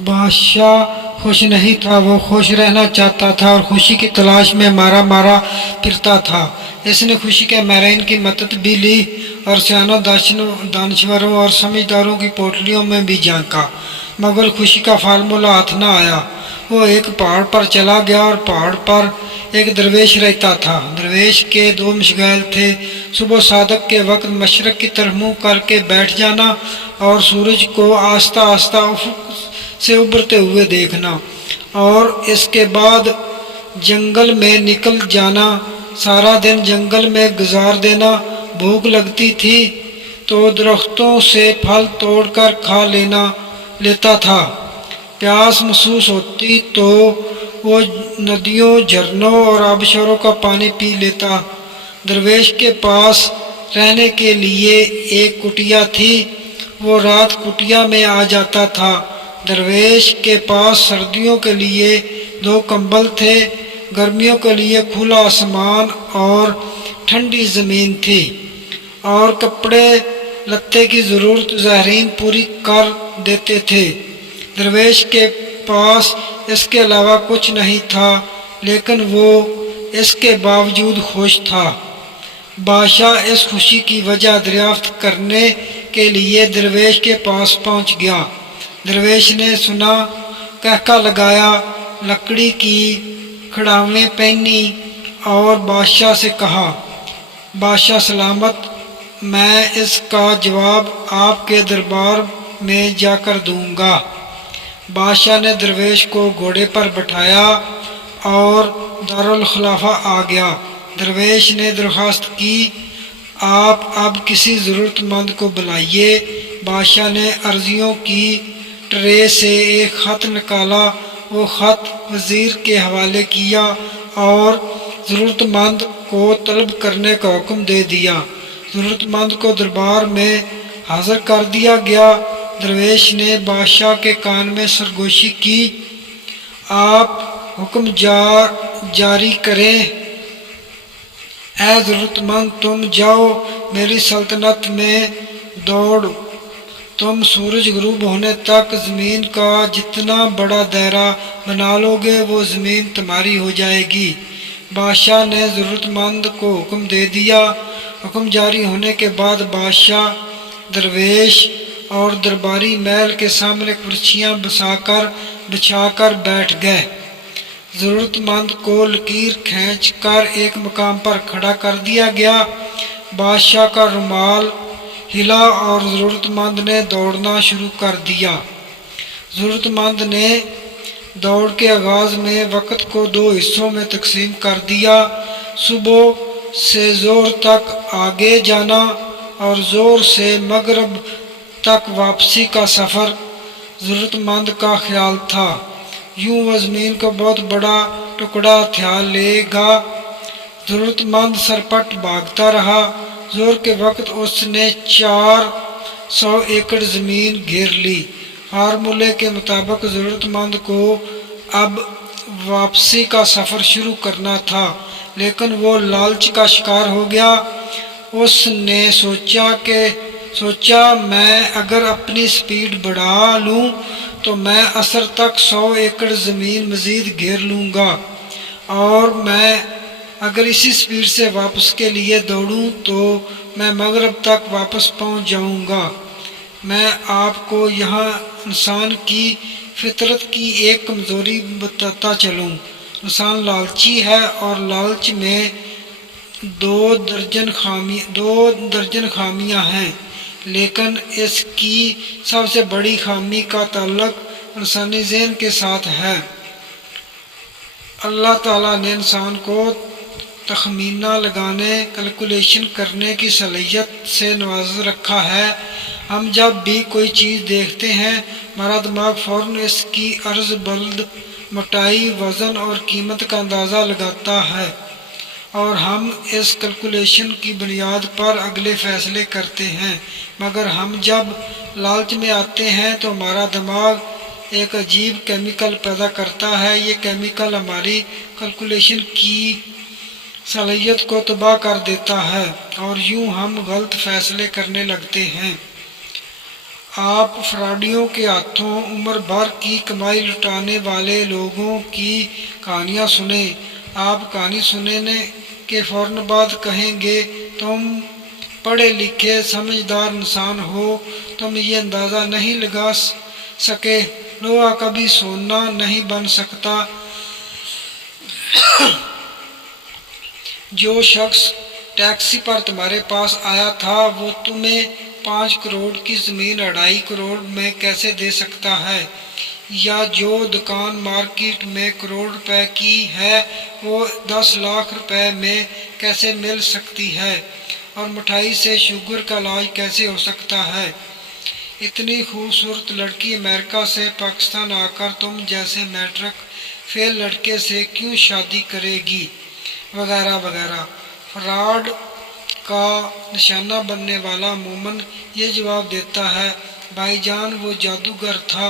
بادشاہ خوش نہیں تھا، وہ خوش رہنا چاہتا تھا اور خوشی کی تلاش میں مارا مارا پھرتا تھا۔ اس نے خوشی کے ماہرین کی مدد بھی لی اور سیانوں، دانشوروں اور سمجھداروں کی پوٹلیوں میں بھی جھانکا، مگر خوشی کا فارمولہ ہاتھ نہ آیا۔ وہ ایک پہاڑ پر چلا گیا اور پہاڑ پر ایک درویش رہتا تھا۔ درویش کے دو مشغول تھے، صبح صادق کے وقت مشرق کی طرف منہ کر کے بیٹھ جانا اور سورج کو آہستہ آہستہ افق سے ابھرتے ہوئے دیکھنا، اور اس کے بعد جنگل میں نکل جانا، سارا دن جنگل میں گزار دینا۔ بھوک لگتی تھی تو درختوں سے پھل توڑ کر کھا لیتا تھا، پیاس محسوس ہوتی تو وہ ندیوں، جھرنوں اور آبشاروں کا پانی پی لیتا۔ درویش کے پاس رہنے کے لیے ایک کٹیا تھی، وہ رات کٹیا میں آ جاتا تھا۔ درویش کے پاس سردیوں کے لیے 2 کمبل تھے، گرمیوں کے لیے کھلا آسمان اور ٹھنڈی زمین تھی، اور کپڑے لتے کی ضرورت زائرین پوری کر دیتے تھے۔ درویش کے پاس اس کے علاوہ کچھ نہیں تھا، لیکن وہ اس کے باوجود خوش تھا۔ بادشاہ اس خوشی کی وجہ دریافت کرنے کے لیے درویش کے پاس پہنچ گیا۔ درویش نے سنا، قہقہ لگایا، لکڑی کی کھڑاویں پہنی اور بادشاہ سے کہا، بادشاہ سلامت، میں اس کا جواب آپ کے دربار میں جا کر دوں گا۔ بادشاہ نے درویش کو گھوڑے پر بٹھایا اور دارالخلافہ آ گیا۔ درویش نے درخواست کی، آپ اب کسی ضرورت مند کو بلائیے۔ بادشاہ نے عرضیوں کی ٹرے سے ایک خط نکالا، وہ خط وزیر کے حوالے کیا اور ضرورت مند کو طلب کرنے کا حکم دے دیا۔ ضرورت مند کو دربار میں حاضر کر دیا گیا۔ درویش نے بادشاہ کے کان میں سرگوشی کی، آپ حکم جاری کریں، اے ضرورت مند، تم جاؤ، میری سلطنت میں دوڑ، تم سورج غروب ہونے تک زمین کا جتنا بڑا دائرہ بنا لو گے وہ زمین تمہاری ہو جائے گی۔ بادشاہ نے ضرورت مند کو حکم دے دیا۔ حکم جاری ہونے کے بعد بادشاہ، درویش اور درباری محل کے سامنے کرسیاں بچھا کر بیٹھ گئے۔ ضرورت مند کو لکیر کھینچ کر ایک مقام پر کھڑا کر دیا گیا۔ بادشاہ کا رومال ہلا اور ضرورت مند نے دوڑنا شروع کر دیا۔ ضرورت مند نے دوڑ کے آغاز میں وقت کو 2 حصوں میں تقسیم کر دیا، صبح سے ظہر تک آگے جانا اور ظہر سے مغرب تک واپسی کا سفر۔ ضرورت مند کا خیال تھا، یوں وہ زمین کا بہت بڑا ٹکڑا ہتھیار لے گا۔ ضرورت مند سرپٹ بھاگتا رہا۔ ظہر کے وقت اس نے 400 ایکڑ زمین گھیر لی۔ فارمولے کے مطابق ضرورت مند کو اب واپسی کا سفر شروع کرنا تھا، لیکن وہ لالچ کا شکار ہو گیا۔ اس نے سوچا میں اگر اپنی سپیڈ بڑھا لوں تو میں عصر تک 100 ایکڑ زمین مزید گھیر لوں گا، اور میں اگر اسی سپیڈ سے واپس کے لیے دوڑوں تو میں مغرب تک واپس پہنچ جاؤں گا۔ میں آپ کو یہاں انسان کی فطرت کی ایک کمزوری بتاتا چلوں۔ انسان لالچی ہے اور لالچ میں 2 درجن خامیاں ہیں، لیکن اس کی سب سے بڑی خامی کا تعلق انسانی ذہن کے ساتھ ہے۔ اللہ تعالیٰ نے انسان کو تخمینہ لگانے، کیلکولیشن کرنے کی صلاحیت سے نواز رکھا ہے۔ ہم جب بھی کوئی چیز دیکھتے ہیں، ہمارا دماغ فوراً اس کی عرض، بلد، موٹائی، وزن اور قیمت کا اندازہ لگاتا ہے، اور ہم اس کیلکولیشن کی بنیاد پر اگلے فیصلے کرتے ہیں۔ مگر ہم جب لالچ میں آتے ہیں تو ہمارا دماغ ایک عجیب کیمیکل پیدا کرتا ہے۔ یہ کیمیکل ہماری کیلکولیشن کی صلاحیت کو تباہ کر دیتا ہے، اور یوں ہم غلط فیصلے کرنے لگتے ہیں۔ آپ فراڈیوں کے ہاتھوں عمر بھر کی کمائی لٹانے والے لوگوں کی کہانیاں سنیں۔ آپ کہانی سننے کے فوراً بعد کہیں گے تم پڑھے لکھے سمجھدار انسان ہو، تم یہ اندازہ نہیں لگا سکے، لوہا کبھی سونا نہیں بن سکتا۔ جو شخص ٹیکسی پر تمہارے پاس آیا تھا وہ تمہیں 5 کروڑ کی زمین 2.5 کروڑ میں کیسے دے سکتا ہے؟ یا جو دکان مارکیٹ میں کروڑ روپے کی ہے وہ 10 لاکھ روپے میں کیسے مل سکتی ہے؟ اور مٹھائی سے شوگر کا علاج کیسے ہو سکتا ہے؟ اتنی خوبصورت لڑکی امریکہ سے پاکستان آ کر تم جیسے میٹرک فیل لڑکے سے کیوں شادی کرے گی؟ وغیرہ وغیرہ۔ فراڈ کا نشانہ بننے والا مومن یہ جواب دیتا ہے، بھائی جان وہ جادوگر تھا،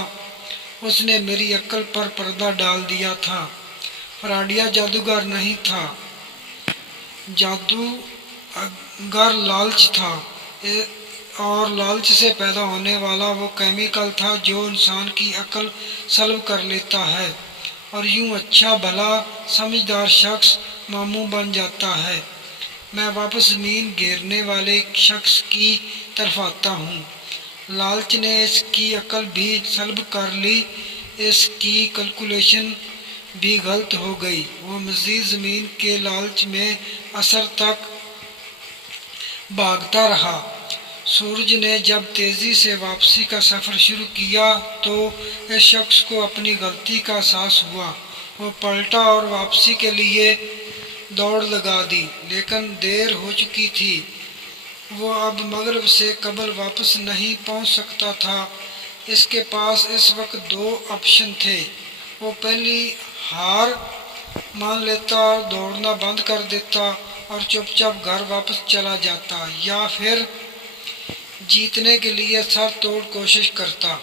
اس نے میری عقل پر پردہ ڈال دیا تھا۔ فراڈیا جادوگر نہیں تھا، جادوگر لالچ تھا، اور لالچ سے پیدا ہونے والا وہ کیمیکل تھا جو انسان کی عقل سلب کر لیتا ہے، اور یوں اچھا بھلا سمجھدار شخص ماموں بن جاتا ہے۔ میں واپس زمین گھیرنے والے شخص کی طرف آتا ہوں۔ لالچ نے اس کی عقل بھی سلب کر لی، اس کی کیلکولیشن بھی غلط ہو گئی۔ وہ مزید زمین کے لالچ میں اثر تک بھاگتا رہا۔ سورج نے جب تیزی سے واپسی کا سفر شروع کیا تو اس شخص کو اپنی غلطی کا احساس ہوا۔ وہ پلٹا اور واپسی کے لیے دوڑ لگا دی، لیکن دیر ہو چکی تھی۔ وہ اب مغرب سے قبل واپس نہیں پہنچ سکتا تھا۔ اس کے پاس اس وقت 2 آپشن تھے، وہ پہلی ہار مان لیتا اور دوڑنا بند کر دیتا اور چپ چاپ گھر واپس چلا جاتا، یا پھر جیتنے کے لیے سر توڑ کوشش کرتا۔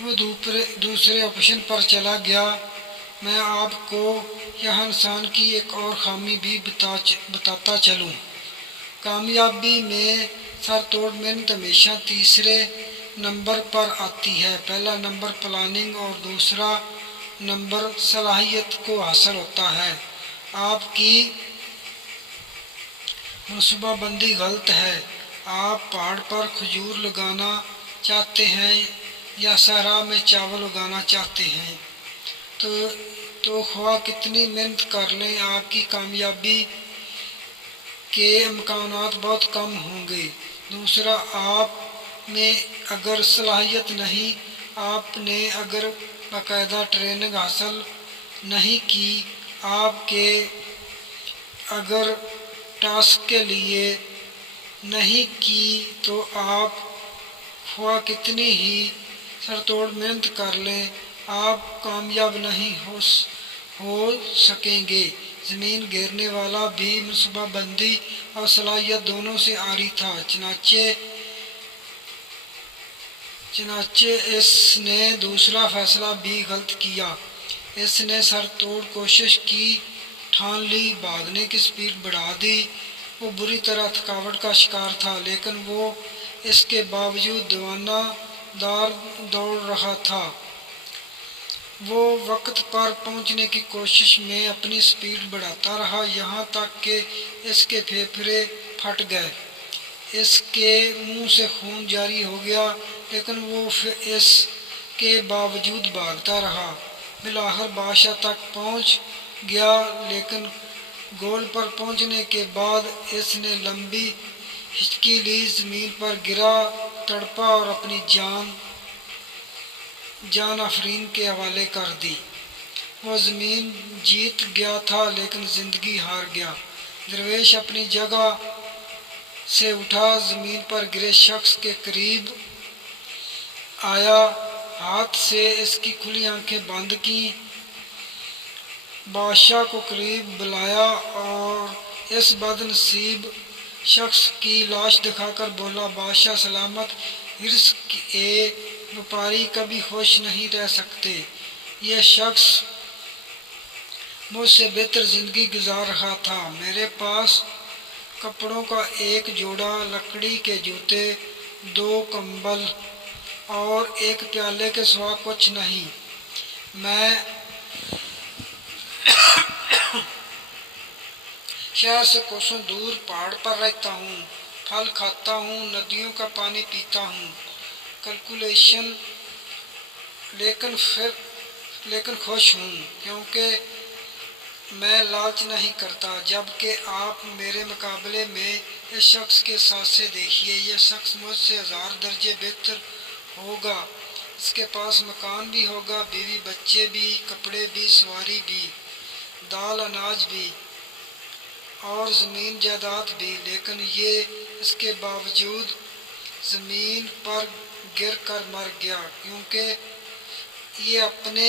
وہ دوسرے آپشن پر چلا گیا۔ میں آپ کو یہاں انسان کی ایک اور خامی بھی بتاتا چلوں۔ کامیابی میں سر توڑ محنت ہمیشہ تیسرے نمبر پر آتی ہے۔ پہلا نمبر پلاننگ اور دوسرا نمبر صلاحیت کو حاصل ہوتا ہے۔ آپ کی منصوبہ بندی غلط ہے۔ آپ پہاڑ پر کھجور لگانا چاہتے ہیں یا صحرا میں چاول اگانا چاہتے ہیں، تو خواہ کتنی محنت کر لیں آپ کی کامیابی کے امکانات بہت کم ہوں گے۔ دوسرا، آپ میں اگر صلاحیت نہیں، آپ نے اگر باقاعدہ ٹریننگ حاصل نہیں کی، آپ کے اگر ٹاسک کے لیے نہیں کی، تو آپ خواہ کتنی ہی سر توڑ محنت کر لیں، آپ کامیاب نہیں ہو سکیں گے۔ زمین گھیرنے والا بھی منصوبہ بندی اور صلاحیت دونوں سے عاری تھا، چنانچہ اس نے دوسرا فیصلہ بھی غلط کیا۔ اس نے سر توڑ کوشش کی، ٹھان لی، بھاگنے کی سپیڈ بڑھا دی۔ وہ بری طرح تھکاوٹ کا شکار تھا، لیکن وہ اس کے باوجود دیوانہ دار دوڑ رہا تھا۔ وہ وقت پر پہنچنے کی کوشش میں اپنی سپیڈ بڑھاتا رہا، یہاں تک کہ اس کے پھیپھڑے پھٹ گئے، اس کے منہ سے خون جاری ہو گیا، لیکن وہ اس کے باوجود بھاگتا رہا۔ بالآخر بادشاہ تک پہنچ گیا، لیکن گول پر پہنچنے کے بعد اس نے لمبی ہچکی لی، زمین پر گرا تڑپا اور اپنی جان آفرین کے حوالے کر دی۔ وہ زمین جیت گیا تھا لیکن زندگی ہار گیا۔ درویش اپنی جگہ سے اٹھا، زمین پر گرے شخص کے قریب آیا، ہاتھ سے اس کی کھلی آنکھیں بند کیں، بادشاہ کو قریب بلایا اور اس بد نصیب شخص کی لاش دکھا کر بولا، بادشاہ سلامت، حرص کے وپاری کبھی خوش نہیں رہ سکتے۔ یہ شخص مجھ سے بہتر زندگی گزار رہا تھا۔ میرے پاس کپڑوں کا ایک جوڑا، لکڑی کے جوتے، 2 کمبل اور ایک پیالے کے سوا کچھ نہیں۔ میں شہر سے کوسوں دور پہاڑ پر رہتا ہوں، پھل کھاتا ہوں، ندیوں کا پانی پیتا ہوں، کیلکولیشن لیکن خوش ہوں، کیونکہ میں لالچ نہیں کرتا۔ جبکہ آپ میرے مقابلے میں اس شخص کے ساتھ دیکھیے، یہ شخص مجھ سے 1000 درجے بہتر ہوگا۔ اس کے پاس مکان بھی ہوگا، بیوی بچے بھی، کپڑے بھی، سواری بھی، دال اناج بھی اور زمین جائیداد بھی، لیکن یہ اس کے باوجود زمین پر گر کر مر گیا، کیونکہ یہ اپنے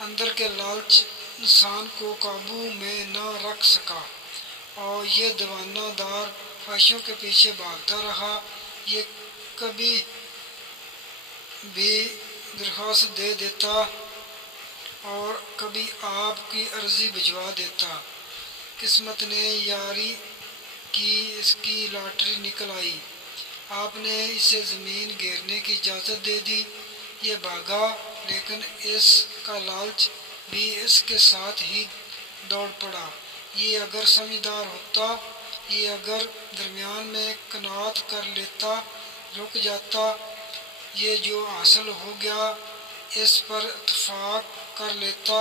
اندر کے لالچ انسان کو قابو میں نہ رکھ سکا اور یہ دیوانہ دار خواہشوں کے پیچھے بھاگتا رہا۔ یہ کبھی بھی درخواست دے دیتا اور کبھی آپ کی عرضی بھجوا دیتا۔ قسمت نے یاری کی، اس کی لاٹری نکل آئی۔ آپ نے اسے زمین گھیرنے کی اجازت دے دی۔ یہ بھاگا، لیکن اس کا لالچ بھی اس کے ساتھ ہی دوڑ پڑا۔ یہ اگر سمجھدار ہوتا، یہ اگر درمیان میں قناعت کر لیتا، رک جاتا، یہ جو حاصل ہو گیا اس پر اتفاق کر لیتا،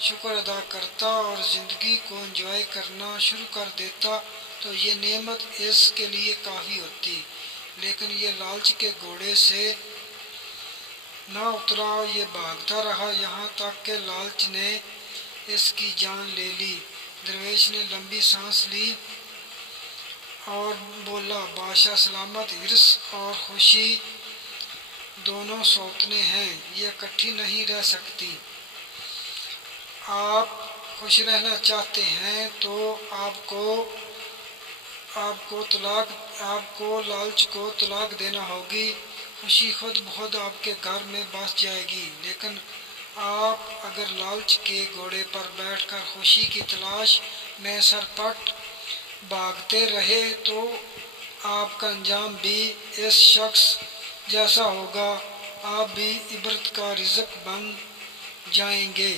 شکر ادا کرتا اور زندگی کو انجوائے کرنا شروع کر دیتا تو یہ نعمت اس کے لیے کافی ہوتی۔ لیکن یہ لالچ کے گھوڑے سے نہ اترا، یہ بھاگتا رہا یہاں تک کہ لالچ نے اس کی جان لے لی۔ درویش نے لمبی سانس لی اور بولا، بادشاہ سلامت، حرص اور خوشی دونوں سوتنے ہیں، یہ اکٹھی نہیں رہ سکتی۔ آپ خوش رہنا چاہتے ہیں تو آپ کو لالچ کو طلاق دینا ہوگی۔ خوشی خود بخود آپ کے گھر میں بس جائے گی۔ لیکن آپ اگر لالچ کے گھوڑے پر بیٹھ کر خوشی کی تلاش میں سرپٹ بھاگتے رہے تو آپ کا انجام بھی اس شخص جیسا ہوگا، آپ بھی عبرت کا رزق بن جائیں گے۔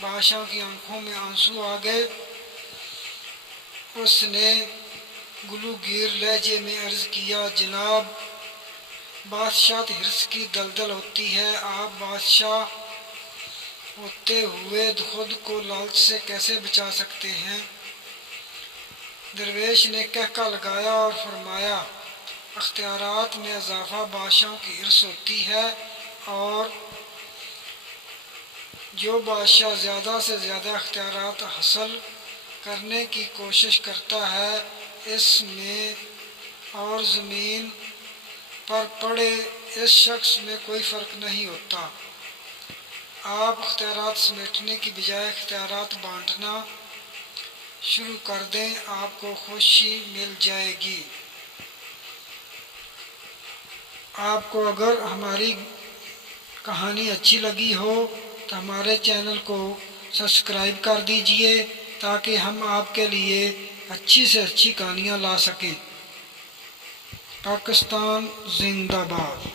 بادشاہ کی آنکھوں میں آنسو آ گئے۔ اس نے گلوگیر لہجے میں عرض کیا، جناب، بادشاہت حرص کی دلدل ہوتی ہے۔ آپ بادشاہ ہوتے ہوئے خود کو لالچ سے کیسے بچا سکتے ہیں؟ درویش نے قہقہ لگایا اور فرمایا، اختیارات میں اضافہ بادشاہوں کی حرص ہوتی ہے، اور جو بادشاہ زیادہ سے زیادہ اختیارات حاصل کرنے کی کوشش کرتا ہے، اس میں اور زمین پر پڑے اس شخص میں کوئی فرق نہیں ہوتا۔ آپ اختیارات سمیٹنے کی بجائے اختیارات بانٹنا شروع کر دیں، آپ کو خوشی مل جائے گی۔ آپ کو اگر ہماری کہانی اچھی لگی ہو تو ہمارے چینل کو سبسکرائب کر دیجئے تاکہ ہم آپ کے لیے اچھی سے اچھی کہانیاں لا سکیں۔ پاکستان زندہ باد۔